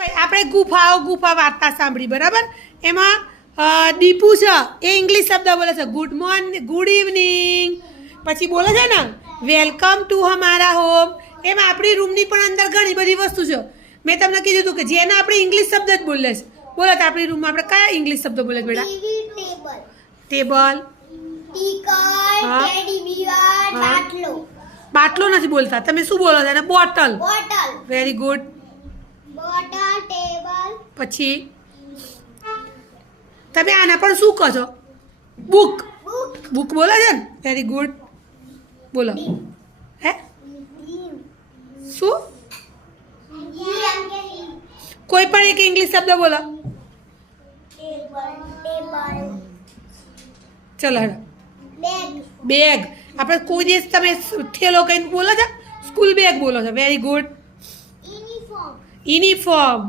આપણે ગુફા વાર્તા સાંભળી બરાબર એમાં દીપુ છે એ ઇંગ્લિશ શબ્દ બોલે છે ગુડ મોર્નિંગ ગુડ ઇવનિંગ પછી બોલે છે ને વેલકમ ટુ હમારા હોમ એમાં આપણી રૂમની પણ અંદર ઘણી બધી વસ્તુ છે મેં તમને કીધું હતું કે જેને આપણે ઇંગ્લિશ શબ્દ જ બોલે છે બોલો તો આપણી રૂમમાં આપણે કયા ઇંગ્લિશ શબ્દ બોલે બેટા ટેબલ બાટલો નથી બોલતા તમે શું બોલો છો બોટલ વેરી ગુડ પછી તમે આના પણ શું કહો છો બુક બુક બોલે છે ને વેરી ગુડ બોલો હે શું કોઈ પણ એક ઇંગ્લિશ શબ્દ બોલો ચલો બેગ આપણે કોઈ દિવસ તમે થેલો કહીને બોલો છો સ્કૂલ બેગ બોલો છો વેરી ગુડ યુનિફોર્મ